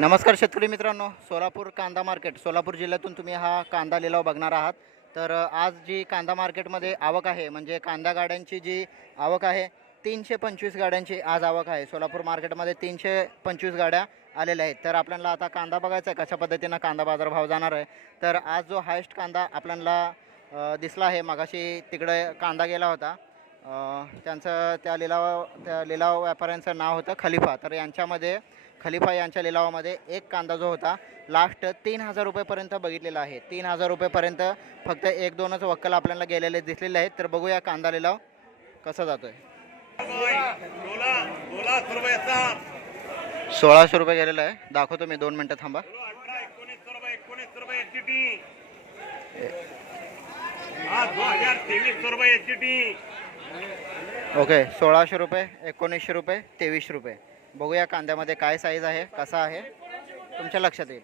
नमस्कार शेतकरी मित्रांनो सोलापूर कांदा मार्केट. सोलापूर जिल्ह्यातून तुम्ही हा कांदा लिलाव बघणार आहात. तर आज जी कांदा मार्केटमध्ये आवक आहे म्हणजे कांदा गाड्यांची जी आवक आहे तीनशे पंचवीस गाड्यांची आज आवक आहे. सोलापूर मार्केटमध्ये तीनशे पंचवीस गाड्या आलेल्या आहेत. तर आपल्याला आता कांदा बघायचा आहे कशा पद्धतीनं कांदा बाजार भाव जाणार आहे. तर आज जो हायेस्ट कांदा आपल्याला दिसला आहे मगाशी तिकडे कांदा गेला होता. त्यांचं त्या लिलाव त्या लिलाव व्यापाऱ्यांचं नाव होतं खलिफा. तर यांच्यामध्ये खलिफा यांच्या लिलावामध्ये एक कांदा जो होता लास्ट तीन हजार रुपयेपर्यंत बघितलेला आहे. तीन हजार रुपयेपर्यंत फक्त एक दोनच वक्कल आपल्याला गेलेले दिसलेले आहेत. तर बघूया कांदा लिलाव कसा जातोय. सोळाशे रुपये गेलेला आहे. दाखवतो मी दोन मिनटं थांबा. रुपये एच टी ओके सोळाशे रुपये एकोणीसशे रुपये तेवीसशे रुपये. बघूया कांद्यामध्ये काय साईज आहे कसा आहे. तुमच्या लक्षात येईल.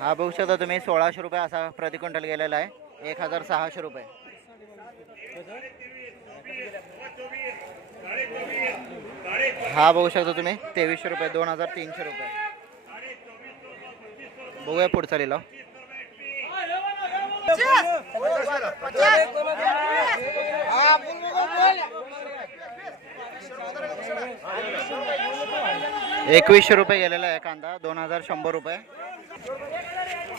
हा बघू शकता तुम्ही सोळाशे रुपये असा प्रति क्विंटल गेलेला आहे. एक हजार सहाशे रुपये. हा बघू शकता तुम्ही तेवीसशे रुपये दोन हजार तीनशे रुपये. बघूया पुढचा लिलाव. एकवीसशे रुपये गेलेला आहे कांदा दोन हजार शंभर रुपये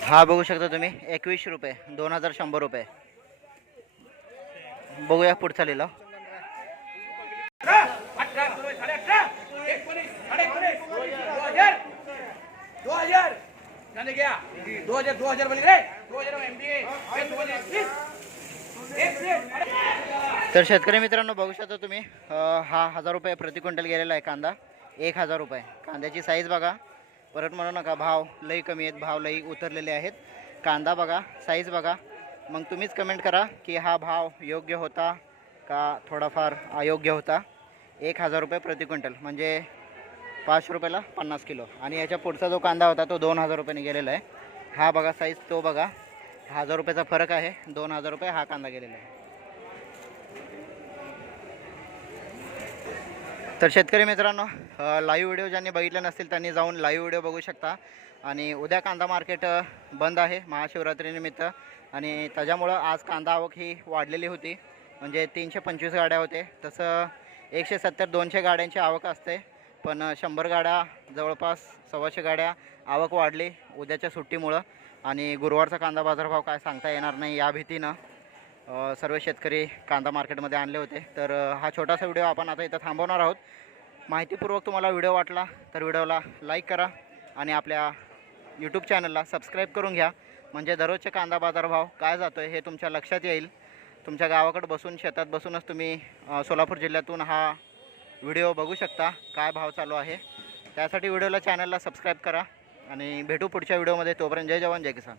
हा बघू शकता तुम्ही एकवीसशे रुपये दोन हजार शंभर रुपये बघूया पुढचा लिहिला दो हजार दो हजार तर शेतकरी मित्रांनो बघू शकता तुम्ही हा हजार रुपये प्रति क्विंटल गेलेला आहे कांदा. एक हजार रुपये. कांद्याची साईज बघा. परत म्हणू नका भाव लई कमी आहेत भाव लई उतरलेले आहेत. कांदा बघा साईज बघा. मग तुम्हीच कमेंट करा की हा भाव योग्य होता का थोडाफार अयोग्य होता? एक हजार रुपये प्रति क्विंटल म्हणजे पाच रुपयाला पन्नास किलो. आणि याच्या पुढचा जो कांदा होता तो दोन हजार रुपयाने गेलेला आहे. हा बघा साईज तो बघा. हजार रुपयाचा फरक आहे. दोन हजार रुपये हा कांदा गेलेला आहे. तर शेतकरी मित्रांनो लाईव्ह व्हिडिओ ज्यांनी बघितले नसतील त्यांनी जाऊन लाईव्ह व्हिडिओ बघू शकता. आणि उद्या कांदा मार्केट बंद आहे महाशिवरात्रीनिमित्त आणि त्याच्यामुळं आज कांदा आवक ही वाढलेली होती. म्हणजे तीनशे पंचवीस गाड्या होते. तसं एकशे सत्तर दोनशे गाड्यांची आवक असते. पण शंभर गाड्या जवळपास सव्वाशे गाड्या आवक वाढली उद्याच्या सुट्टीमुळं. आणि गुरुवारचा कांदा बाजारभाव काय सांगता येणार नाही या भीतीनं. सर्व शेतकरी कांदा मार्केटमध्ये आणले होते. तर हा छोटासा व्हिडिओ आपण आता इथं थांबवणार आहोत. माहितीपूर्वक तुम्हाला व्हिडिओ वाटला तर व्हिडिओला लाईक करा आणि आपल्या यूट्यूब चॅनलला सबस्क्राईब करून घ्या. म्हणजे दररोजचे कांदा बाजारभाव काय जातो आहे हे तुमच्या लक्षात येईल. तुमच्या गावाकडे बसून शेतात बसूनच तुम्ही सोलापूर जिल्ह्यातून हा व्हिडिओ बघू शकता काय भाव चालू आहे. त्यासाठी व्हिडिओला चॅनलला सबस्क्राईब करा आणि भेटू पुढच्या व्हिडिओमध्ये. तोपर्यंत जय जवान जय किसान.